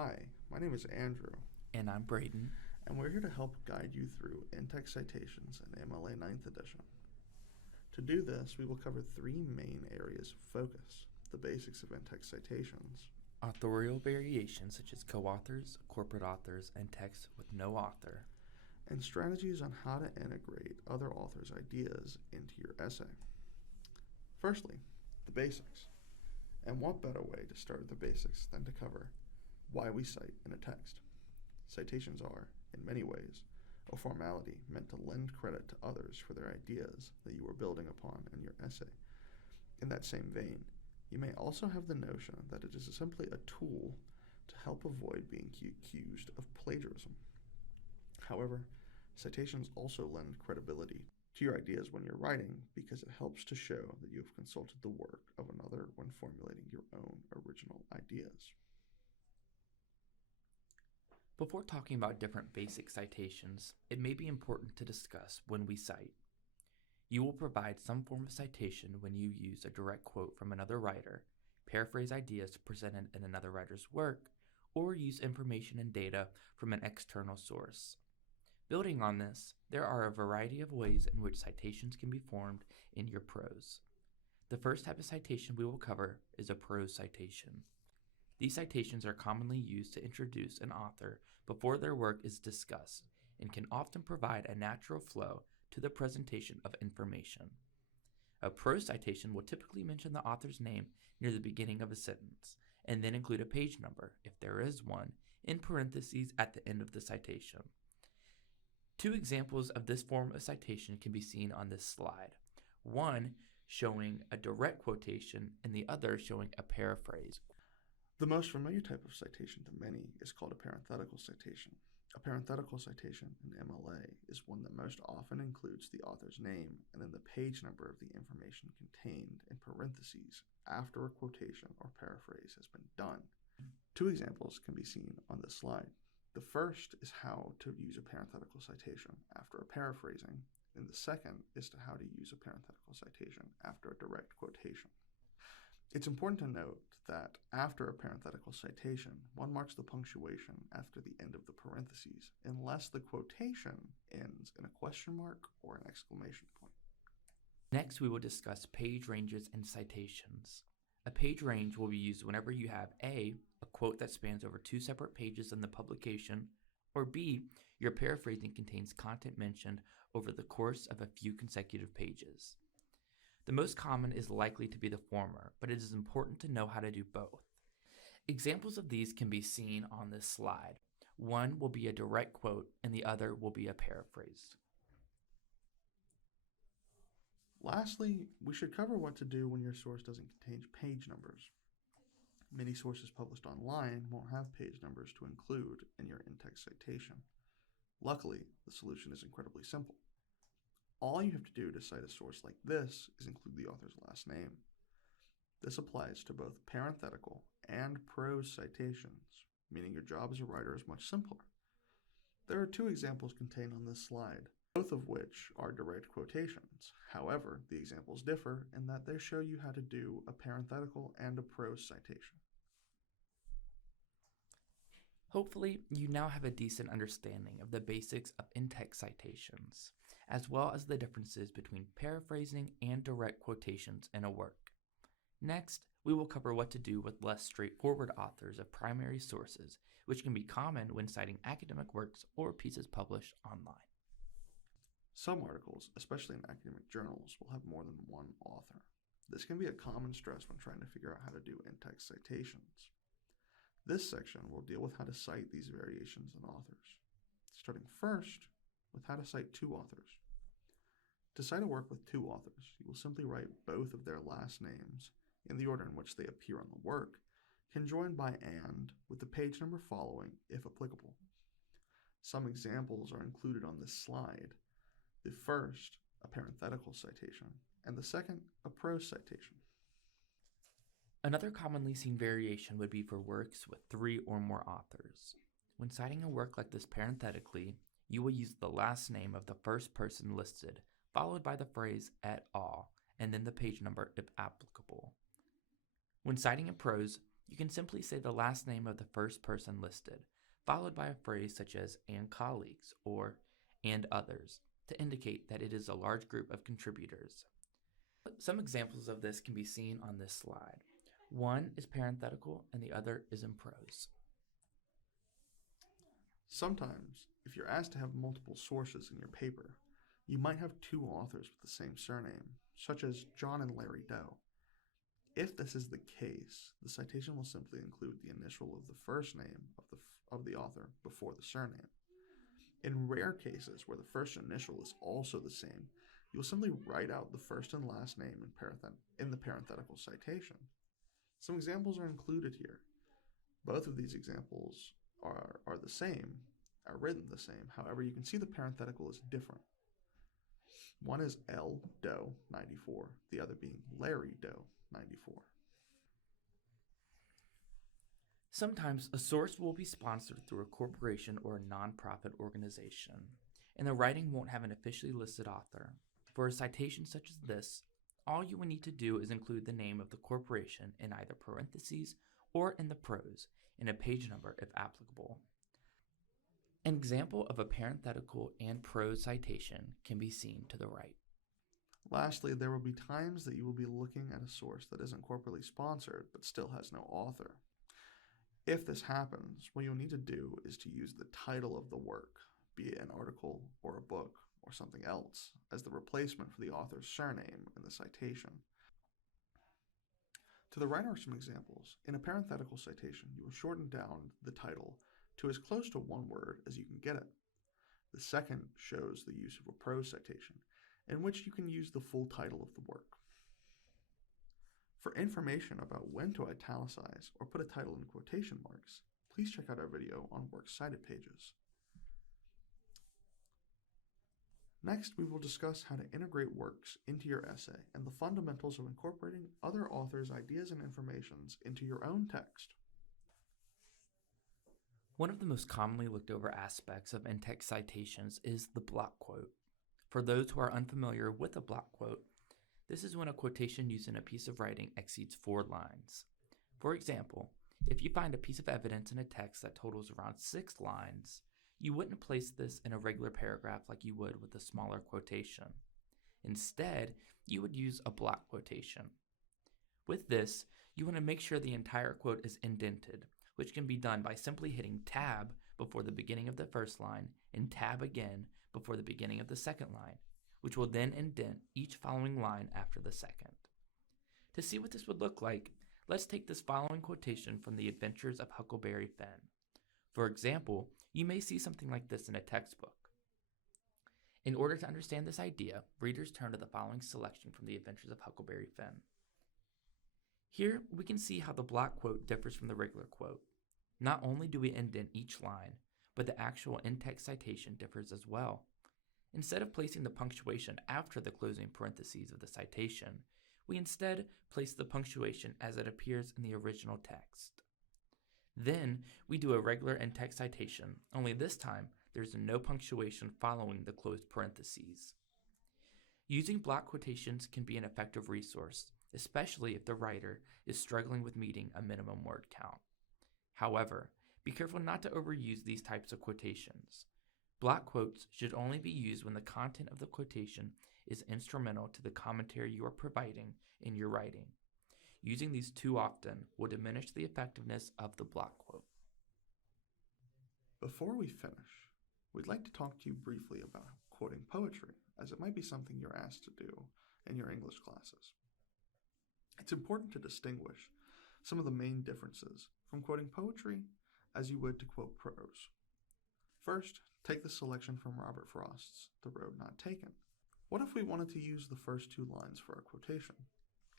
Hi, my name is Andrew, And I'm Braden. and we're here to help guide you through in-text citations in MLA Ninth Edition. To do this, we will cover three main areas of focus: the basics of in-text citations, Authorial variations such as co-authors, corporate authors, and text with no author. and strategies on how to integrate other authors' ideas into your essay. Firstly, the basics. And what better way to start with the basics than to cover why we cite in a text? Citations are, in many ways, a formality meant to lend credit to others for their ideas that you are building upon in your essay. In that same vein, you may also have the notion that it is simply a tool to help avoid being accused of plagiarism. However, citations also lend credibility to your ideas when you're writing because it helps to show that you have consulted the work of another when formulating your own original ideas. Before talking about different basic citations, it may be important to discuss when we cite. You will provide some form of citation when you use a direct quote from another writer, paraphrase ideas presented in another writer's work, or use information and data from an external source. Building on this, there are a variety of ways in which citations can be formed in your prose. The first type of citation we will cover is a prose citation. These citations are commonly used to introduce an author before their work is discussed and can often provide a natural flow to the presentation of information. A prose citation will typically mention the author's name near the beginning of a sentence and then include a page number, if there is one, in parentheses at the end of the citation. Two examples of this form of citation can be seen on this slide. One showing a direct quotation and the other showing a paraphrase. The most familiar type of citation to many is called a parenthetical citation. A parenthetical citation in MLA is one that most often includes the author's name and then the page number of the information contained in parentheses after a quotation or paraphrase has been done. Two examples can be seen on this slide. The first is how to use a parenthetical citation after a paraphrasing, and the second is to how to use a parenthetical citation after a direct quotation. It's important to note that after a parenthetical citation, one marks the punctuation after the end of the parentheses, unless the quotation ends in a question mark or an exclamation point. Next, we will discuss page ranges and citations. A page range will be used whenever you have A, a quote that spans over two separate pages in the publication, or B, your paraphrasing contains content mentioned over the course of a few consecutive pages. The most common is likely to be the former, but it is important to know how to do both. Examples of these can be seen on this slide. One will be a direct quote and the other will be a paraphrase. Lastly, we should cover what to do when your source doesn't contain page numbers. Many sources published online won't have page numbers to include in your in-text citation. Luckily, the solution is incredibly simple. All you have to do to cite a source like this is include the author's last name. This applies to both parenthetical and prose citations, meaning your job as a writer is much simpler. There are two examples contained on this slide, both of which are direct quotations. However, the examples differ in that they show you how to do a parenthetical and a prose citation. Hopefully, you now have a decent understanding of the basics of in-text citations, as well as the differences between paraphrasing and direct quotations in a work. Next, we will cover what to do with less straightforward authors of primary sources, which can be common when citing academic works or pieces published online. Some articles, especially in academic journals, will have more than one author. This can be a common stress when trying to figure out how to do in-text citations. This section will deal with how to cite these variations in authors, starting first with how to cite two authors. To cite a work with two authors, you will simply write both of their last names in the order in which they appear on the work, conjoined by and with the page number following, if applicable. Some examples are included on this slide. The first, a parenthetical citation, and the second, a prose citation. Another commonly seen variation would be for works with three or more authors. When citing a work like this parenthetically, you will use the last name of the first person listed, followed by the phrase et al., and then the page number if applicable. When citing in prose, you can simply say the last name of the first person listed, followed by a phrase such as "and colleagues" or "and others" to indicate that it is a large group of contributors. Some examples of this can be seen on this slide. One is parenthetical and the other is in prose. Sometimes, if you're asked to have multiple sources in your paper, you might have two authors with the same surname, such as John and Larry Doe. If this is the case, the citation will simply include the initial of the first name of the author before the surname. In rare cases where the first initial is also the same, you'll simply write out the first and last name in the parenthetical citation. Some examples are included here. Both of these examples are the same, are written the same. However, you can see the parenthetical is different. One is L. Doe 94, the other being Larry Doe 94. Sometimes a source will be sponsored through a corporation or a nonprofit organization, and the writing won't have an officially listed author. For a citation such as this, all you will need to do is include the name of the corporation in either parentheses or in the prose, and a page number if applicable. An example of a parenthetical and prose citation can be seen to the right. Lastly, there will be times that you will be looking at a source that isn't corporately sponsored but still has no author. If this happens, what you'll need to do is to use the title of the work, be it an article or a book or something else, as the replacement for the author's surname in the citation. To the right are some examples. In a parenthetical citation, you will shorten down the title to as close to one word as you can get it. The second shows the use of a prose citation, in which you can use the full title of the work. For information about when to italicize or put a title in quotation marks, please check out our video on works cited pages. Next, we will discuss how to integrate works into your essay and the fundamentals of incorporating other authors' ideas and informations into your own text. One of the most commonly looked over aspects of in-text citations is the block quote. For those who are unfamiliar with a block quote, this is when a quotation used in a piece of writing exceeds 4 lines. For example, if you find a piece of evidence in a text that totals around 6 lines, you wouldn't place this in a regular paragraph like you would with a smaller quotation. Instead, you would use a block quotation. With this, you want to make sure the entire quote is indented, which can be done by simply hitting Tab before the beginning of the first line and Tab again before the beginning of the second line, which will then indent each following line after the second. To see what this would look like, let's take this following quotation from The Adventures of Huckleberry Finn. For example, you may see something like this in a textbook. In order to understand this idea, readers turn to the following selection from The Adventures of Huckleberry Finn. Here, we can see how the block quote differs from the regular quote. Not only do we indent each line, but the actual in-text citation differs as well. Instead of placing the punctuation after the closing parentheses of the citation, we instead place the punctuation as it appears in the original text. Then, we do a regular in-text citation, only this time there's no punctuation following the closed parentheses. Using block quotations can be an effective resource, especially if the writer is struggling with meeting a minimum word count. However, be careful not to overuse these types of quotations. Block quotes should only be used when the content of the quotation is instrumental to the commentary you are providing in your writing. Using these too often will diminish the effectiveness of the block quote. Before we finish, we'd like to talk to you briefly about quoting poetry, as it might be something you're asked to do in your English classes. It's important to distinguish some of the main differences from quoting poetry as you would to quote prose. First, take the selection from Robert Frost's The Road Not Taken. What if we wanted to use the first 2 lines for our quotation?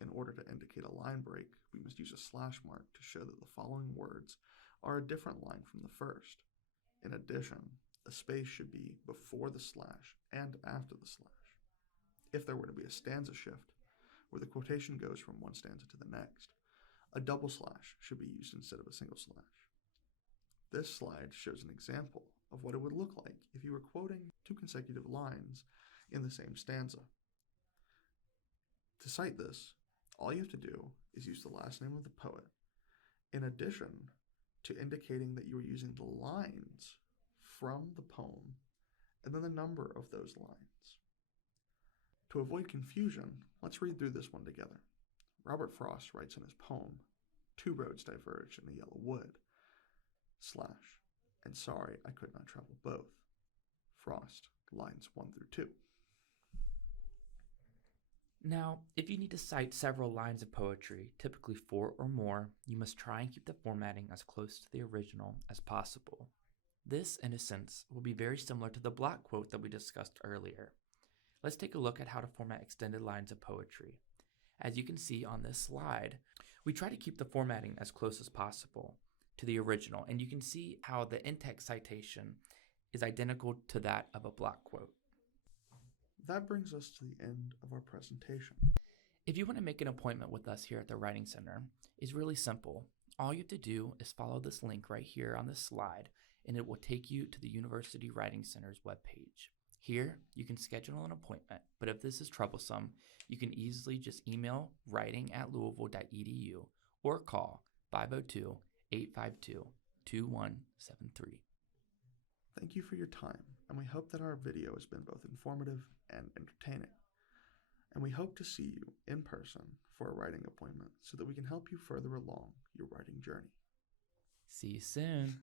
In order to indicate a line break, we must use a slash mark to show that the following words are a different line from the first. In addition, a space should be before the slash and after the slash. If there were to be a stanza shift, where the quotation goes from one stanza to the next, a double slash should be used instead of a single slash. This slide shows an example of what it would look like if you were quoting 2 consecutive lines in the same stanza. To cite this, all you have to do is use the last name of the poet in addition to indicating that you are using the lines from the poem and then the number of those lines. To avoid confusion, let's read through this one together. Robert Frost writes in his poem, "Two roads diverge in the yellow wood, / and sorry I could not travel both." Frost, lines 1 through 2. Now, if you need to cite several lines of poetry, typically 4 or more, you must try and keep the formatting as close to the original as possible. This, in a sense, will be very similar to the block quote that we discussed earlier. Let's take a look at how to format extended lines of poetry. As you can see on this slide, we try to keep the formatting as close as possible to the original, and you can see how the in-text citation is identical to that of a block quote. That brings us to the end of our presentation. If you want to make an appointment with us here at the Writing Center, it's really simple. All you have to do is follow this link right here on this slide, and it will take you to the University Writing Center's webpage. Here, you can schedule an appointment, but if this is troublesome, you can easily just email writing@louisville.edu or call 502-852-2173. Thank you for your time, and we hope that our video has been both informative and entertaining. And we hope to see you in person for a writing appointment so that we can help you further along your writing journey. See you soon.